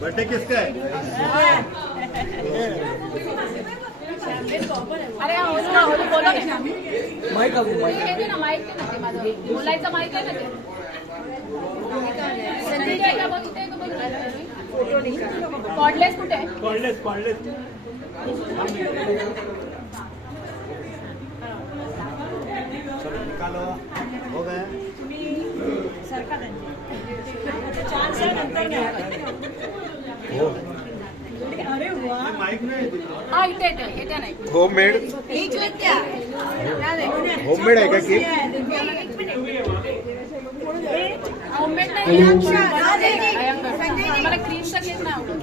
Birthday किसका है? अरे बोला माईक ना माईक बोलायचं माईक आहे ना ते संजय का बोलते कॉर्डलेस कुठे आहे? कॉर्डलेस निकालो हो गए हा इथे नाही होममेड होममेड आहे का केक? होममेड नाही मला क्रीमचा केक नाही आवडत.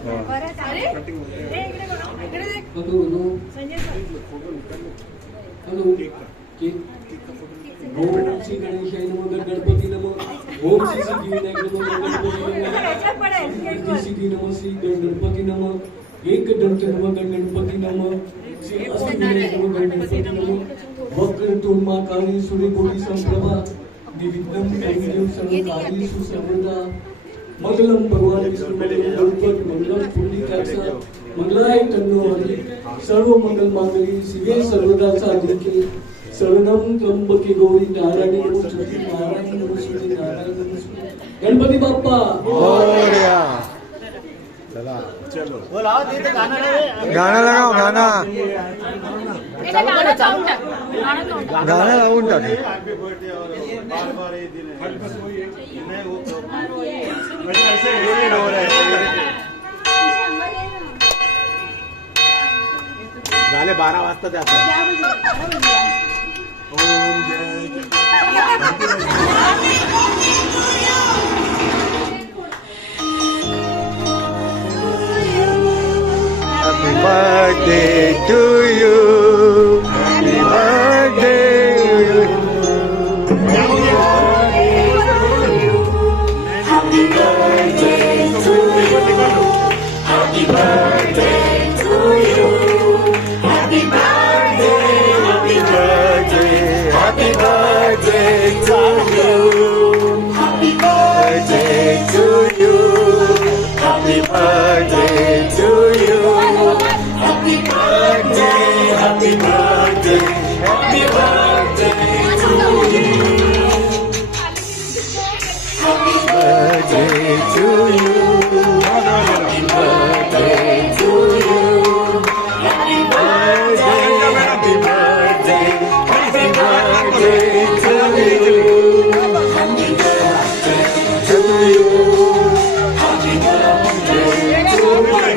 ओम श्री गणेशाय नमः गणपती नमः ओम श्री सिद्धिविनायक नमः गणपती सिद्धी नमः श्री गणपती नमः एक दंत नमः गणपती नमः श्री अष्टविनायक नमः गणपती नमः वक्रतुंड महाकाली सूर्यकोटि समप्रभा निर्विघ्नं कुरु सर्वकार्येषु सर्वदा मंगलम भगवान विष्णु गणपति मंगलम पुंडरीकाक्षा मंगलाय तन्नो हरि सर्व मंगल मांगल्ये शिवे सर्वदा साधिके शरणम त्र्यंबके गौरी नारायणी नमोस्तुते नारायणी नमोस्तुते नारायणी नमोस्तुते गणपति बाप्पा मोरया. चला चलो बोला गाना लगाओ गाना गाना लावून टाक. हैप्पी बर्थडे और बार बार ये दिन है वो ऐसे हो रहा है. झाले 12 वाजता जातात. ओम जय Happy birthday to you. Happy birthday to you. Happy birthday to you. Happy birthday to you. Happy birthday, happy birthday, Happy birthday to you. happy birthday to you. Happy birthday to you. Happy birthday, happy birthday, happy birthday to you. Happy Birthday to you. happy birthday to you. Happy birthday, happy birthday, happy birthday to you. Happy birthday to you. Happy birthday to you.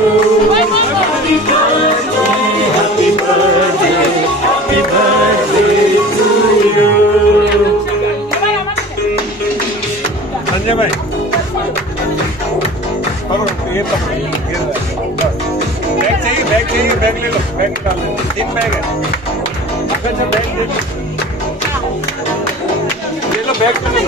Happy birthday, happy birthday, happy birthday to you. Sanjay भाई ये bag चाहिए bag ले low bag निकाल low 3 bag है. अच्छा bag ले low bag ले low.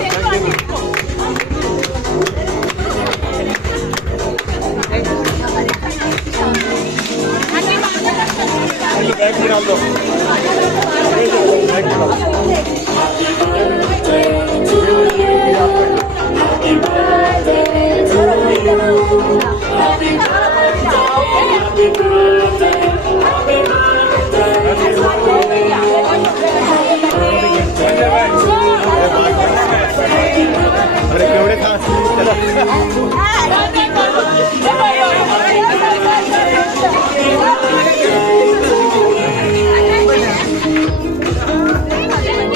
Bag निकाल दो बैग निकाल. Happy birthday to you. Happy birthday to you. Happy birthday, happy birthday, happy birthday Sanjay भाई अरे केवढे खा.